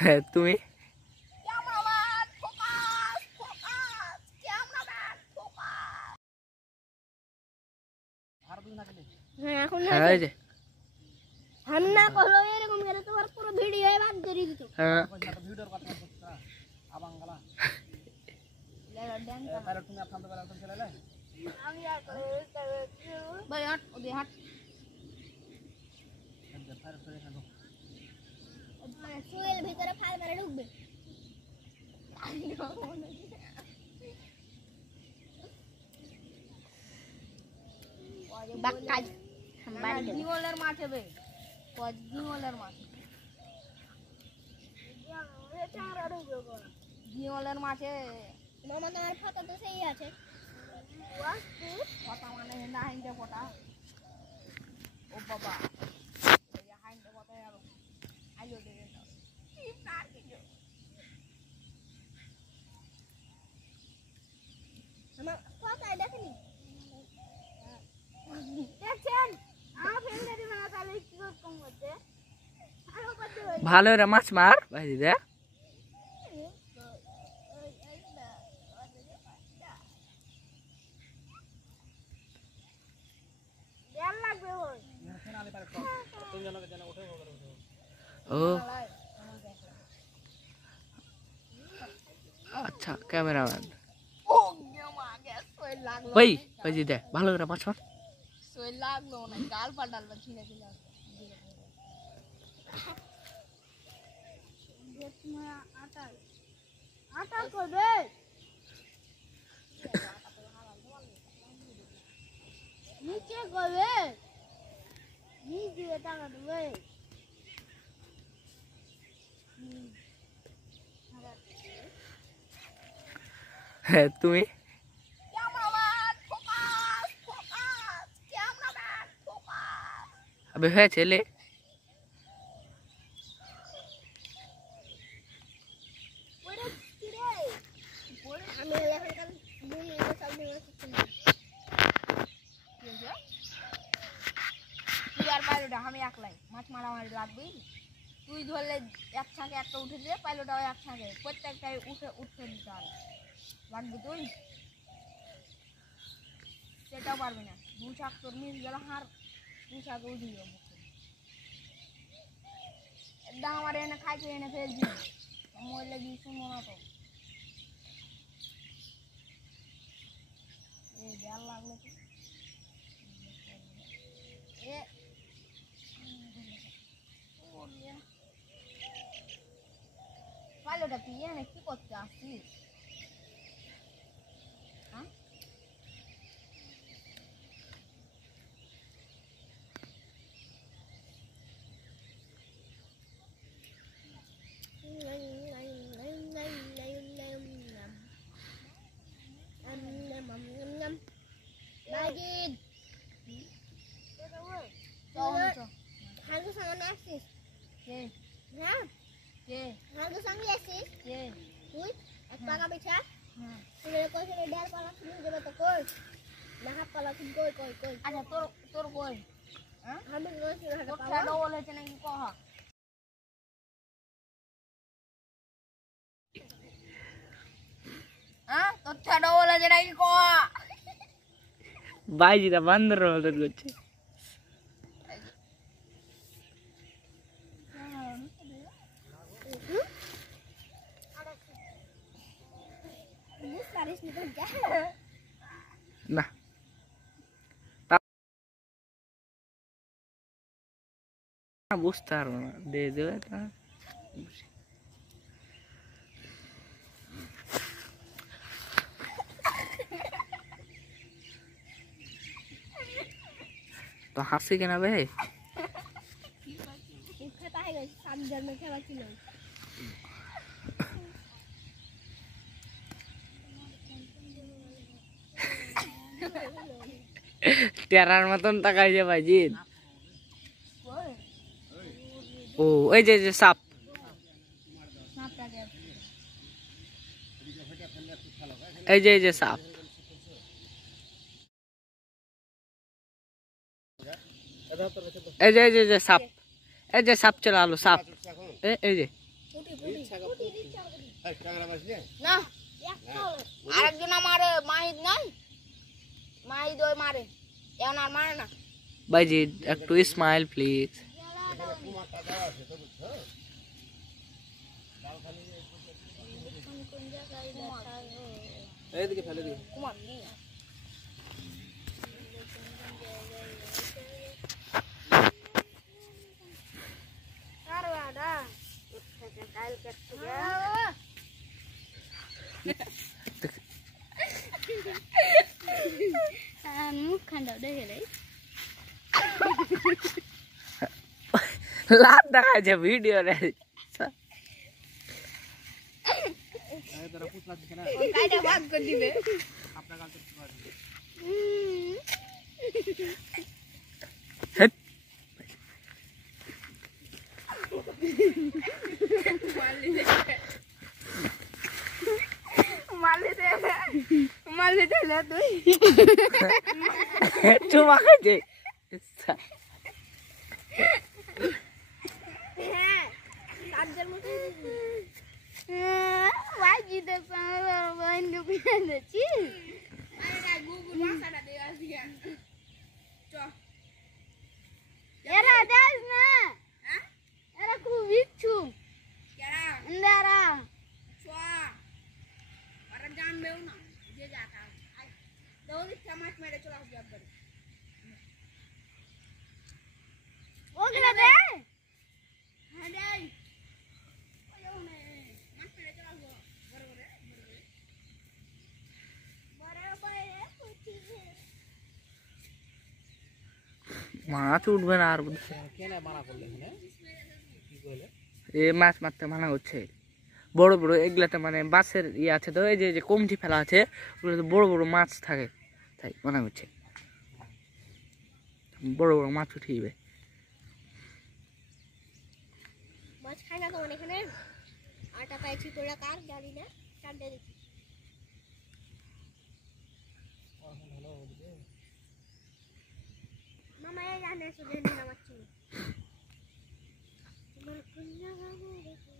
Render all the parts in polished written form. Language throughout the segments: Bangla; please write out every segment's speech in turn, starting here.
হ্যাঁ তুমি হ্যাঁ এখন হ্যাঁ এই যে হান্না কলো এরকম করে তোমার পুরো ভিডিও বাদ করে দিত হ্যাঁ ভিডিওর কথা বলছিস আবাঙ্গালা লেলা ড্যান্স তাহলে তুমি আপনাদের বেলা তো চলে এলে আমি আর ভাই হাট ওদি হাট সোয়েল ভিতরে ফাল মারে ঢুকবে বাক্কাই বাড়ি গিমলের মাঠে বে কজ গিমলের মাঠে গিমলের মাঠে মামা তোমার ফাটা তো সেই আছে কথা মানে না হিন্দে ফটা ও বাবা এই হাইন্দে ফটা আর আইলো দে কি পার কি গো আমার কথা দেখনি দেখছেন ফেলে দিবেন না তাহলে কি কম হচ্ছে আরো করতে হবে ভালো রে মাছ মার ভাই দে দেন লাগবে ওই ও আচ্ছা ক্যামেরাম্যান ও গেমা গ্যাস ওই লাগলো ভাই ভাই দে ভালো করে মাছ মার ওই লাগলো না গাল পাটাল বা ছিঁড়ে ছিঁড়ে আটা আটা করবে নিচে করবে নিচে টাকা দেবে হ্যাঁ তুমি আবে হয়েছে লে আমি একলাই মাছ মারামারি লাগবে তুই ধরলে এক ছাঁকে একটা উঠে দিয়ে পাইলোটাও এক ছাঁকে প্রত্যেকটাই উঠে দিতে হবে লাগবে তুই সেটাও পারবি না দু ছাক তোর মিস গেল হার দু ছাকে উঠিয়ে যাবো একদম আমার এনে খাইতে এনে ফেলছি মরলে গিয়ে শুনবো না তো এই দেয়াল লাগলো তো এ পাইলোটা তুই এনে কি করতে আসছিস হ্যাঁ Bagid. Hantu sama nasis. Nah, hantu sama nasis. Uy, ek pala bisa. Sudah kau sudah dar pala sini coba tekoi. Nah, pala sini koi. Ada tur koi. Hah? Hamil kau sudah ada pala. Kau boleh ceneng kau ha. Hah? Kau boleh ceneng kau. বাইজিটা বান্দর মতন করছে না বুঝতে পারবো না দিয়ে দেবে তো হাসি কেনা বে টেরার মতন তাকাই যে ভাইজিন ও এই যে সাপ এই যে সাপ এই যে সাপ এই যে সাপ চলে আলো সাপ এই যে না আরেকজন আমার মাহিদ নাই মাহিদ ওই মারে এখন আর মারে না ভাইজিৎ একটু স্মাইল প্লিজ। এইদিকে ফেলে দিও। কুমার নেই আর বাড়া কাল কাটতে মুখ খান্ডা দেখে রে লাভ দেখাচ্ছে ভিডিও রে। এই তোরা পুতলা দিছে না কাইটা ভাগ করে দিবে আপনার গাল তো পারবে হেট, মারলি দে তুই চুমা খাইছে। হ্যাঁ কাজের মতো ভাই দে সামনে ঢুকিয়ে দিচ্ছি আরে গুগল ভাষাটা দে আসিয়া চ এরা দাস না হ্যাঁ এরা খুব ইচ্ছু কেরা ইন্দারা চ আর জানবেও না যে যাতা দৌড়ি চামাচ মেরে চলে আসবে একবার ওগলা দে হ্যাঁ দে মাছ উঠবে না আর কেন মানা করলে হ্যাঁ কি কইলে এ মাছ মারতে মানা হচ্ছে। বড় বড় এগুলাতে মানে বাসের ইয়ে আছে তো, এই যে যে কমটি ফেলা আছে ওগুলোতে বড় বড় মাছ থাকে, তাই মানা হচ্ছে বড় বড় মাছ উঠিবে। মাছ খাই না তোমার এখানে আটা পাইছি তোরা কার জানি না চারটে দিচ্ছি মামা এই জানে শুনে নিলাম আছি তোমার কুন্না গানে দেখো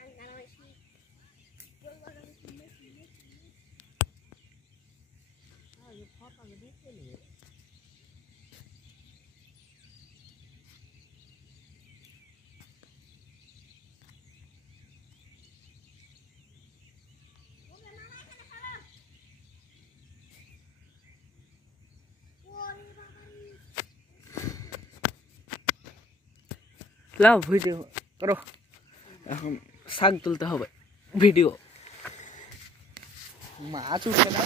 আন গানা হইছি বল গানা শুনে শুনে এই ফাটা দে চলে লাও ভিডিও করো, এখন শাক তুলতে হবে ভিডিও। মাছ উঠবে না।